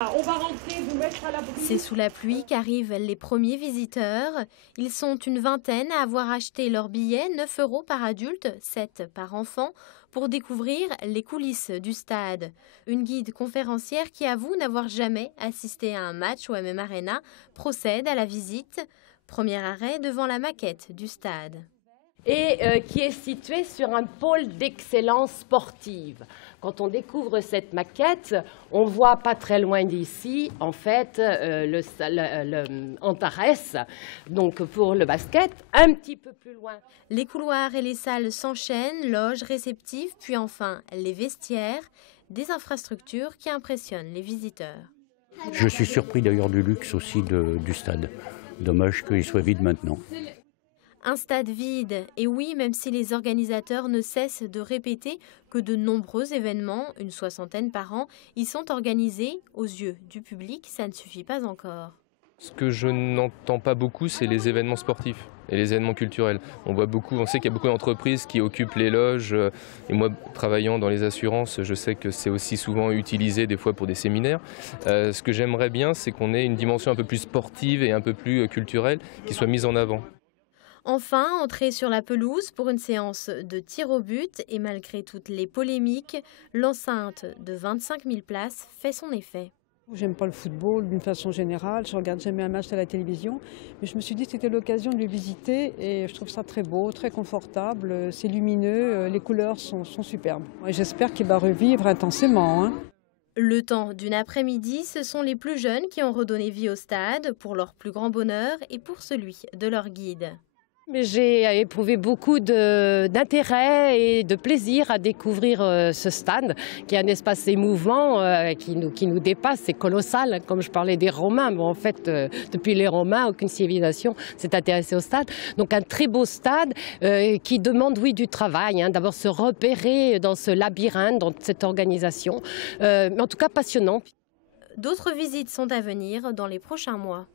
On va rentrer, vous mettre à l'abri. C'est sous la pluie qu'arrivent les premiers visiteurs. Ils sont une vingtaine à avoir acheté leur billet, 9 € par adulte, 7 par enfant, pour découvrir les coulisses du stade. Une guide conférencière qui avoue n'avoir jamais assisté à un match au MM Arena procède à la visite. Premier arrêt devant la maquette du stade. Et qui est situé sur un pôle d'excellence sportive. Quand on découvre cette maquette, on voit pas très loin d'ici, en fait, Antares, donc pour le basket, un petit peu plus loin. Les couloirs et les salles s'enchaînent, loges, réceptifs, puis enfin les vestiaires, des infrastructures qui impressionnent les visiteurs. Je suis surpris d'ailleurs du luxe aussi du stade. Dommage qu'il soit vide maintenant. Un stade vide, et oui, même si les organisateurs ne cessent de répéter que de nombreux événements, une soixantaine par an, y sont organisés, aux yeux du public, ça ne suffit pas encore. Ce que je n'entends pas beaucoup, c'est les événements sportifs et les événements culturels. On sait qu'il y a beaucoup d'entreprises qui occupent les loges, et moi, travaillant dans les assurances, je sais que c'est aussi souvent utilisé des fois pour des séminaires. Ce que j'aimerais bien, c'est qu'on ait une dimension un peu plus sportive et un peu plus culturelle qui soit mise en avant. Enfin, entrer sur la pelouse pour une séance de tir au but et malgré toutes les polémiques, l'enceinte de 25 000 places fait son effet. J'aime pas le football d'une façon générale, je regarde jamais un match à la télévision, mais je me suis dit que c'était l'occasion de le visiter et je trouve ça très beau, très confortable, c'est lumineux, les couleurs sont superbes. J'espère qu'il va revivre intensément. Hein. Le temps d'une après-midi, ce sont les plus jeunes qui ont redonné vie au stade pour leur plus grand bonheur et pour celui de leur guide. Mais j'ai éprouvé beaucoup d'intérêt et de plaisir à découvrir ce stade, qui est un espace émouvant, qui nous dépasse, c'est colossal. Comme je parlais des Romains, bon, en fait, depuis les Romains, aucune civilisation s'est intéressée au stade. Donc un très beau stade qui demande, oui, du travail, hein, d'abord se repérer dans ce labyrinthe, dans cette organisation, mais en tout cas passionnant. D'autres visites sont à venir dans les prochains mois.